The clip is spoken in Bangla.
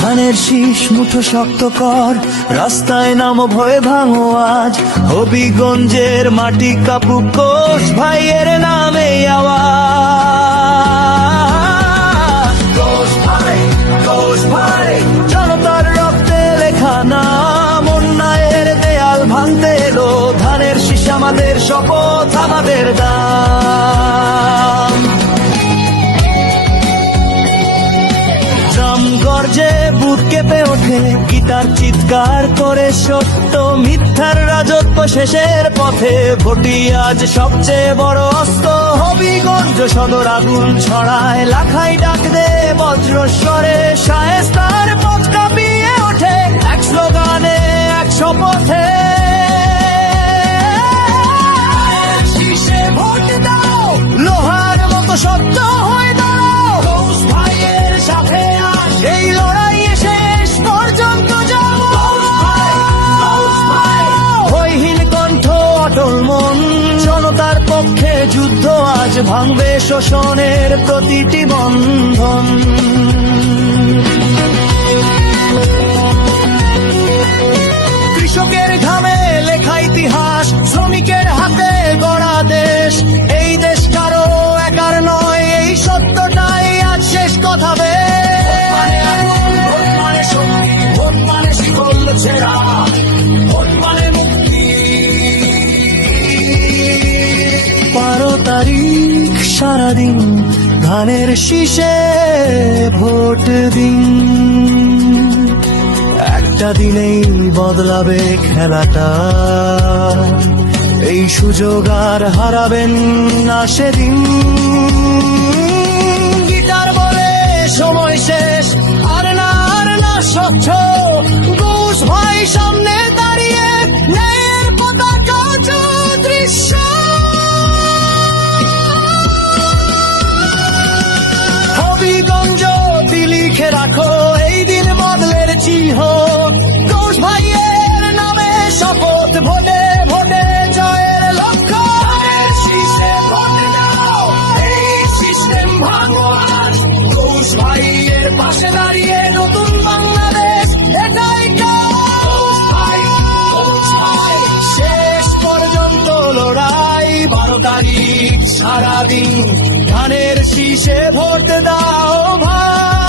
ধানের শীষ মুঠো শক্ত কর, রাস্তায় নামো ভয়ে ভাঙো আজ। হবিগঞ্জের মাটি কাপুক কোষ ভাইয়ের নামে আওয়াজ। কোষ ভাই, কোষ ভাই, জনতার রক্তে লেখা নাম, অন্যায়ের দেয়াল ভাঙতে এলো ধানের শীষ আমাদের শপথ, আমাদের দাম। গর্জে বুক কেঁপে ওঠে, গিটার চিৎকার করে সত্য মিথ্যার রাজত্ব শেষের পথে। ভোটি আজ সবচেয়ে বড় অস্ত্র, হবিগঞ্জ সদর আগুন ছড়ায়, লাখাই ডাক দে বজ্রস্বরে, শায়েস্তার পথ কাঁপিয়ে ওঠে এক স্লোগানে, এক শপথে। শীষে ভোট দাও, লোহার মতো সত্য হয়ে দাঁড়াও, কোষ ভাইয়ের সাথে এই লড়াইয়ে শেষ পর্যন্ত যাও। হইহীন কণ্ঠ অটল মন, জনতার পক্ষে যুদ্ধ আজ ভাঙবে শোষণের প্রতিটি বন্ধন। কৃষকের ঘামে লেখা ইতিহাস, শ্রমিকের হাতে গড়া দেশ, এই দেশ কারো একার নয়, এই সত্যটাই আজ শেষ কথা বে। তারিখ সারাদিন ধানের শীষে ভোট দিন, একটা দিনেই বদলাবে খেলাটা, এই সুযোগ আর হারাবেন না সেদিন। গিটার বলে সময় শেষ, আর না স্বচ্ছ, কোষ ভাই সামনে দাঁড়িয়ে ন্যায়ের পতাকা দৃশ্য। হবিগঞ্জ লিখে রাখো এই দিন বদলের চিহ্ন, কোষ ভাইয়ের নামে শপথ, ভোটে ভোটে জয়ের লক্ষ্য। শীষে ভোট দাও, এই সিস্টেম ভাঙো আজ, কোষ ভাইয়ের পাশে দাঁড়িয়ে নতুন বাংলাদেশ এটাই কোষ ভাই, কোষ ভাই। শেষ পর্যন্ত লড়াই, 12 তারিখ সারাদিন ধানের শীষে ভোট দাও ভাই।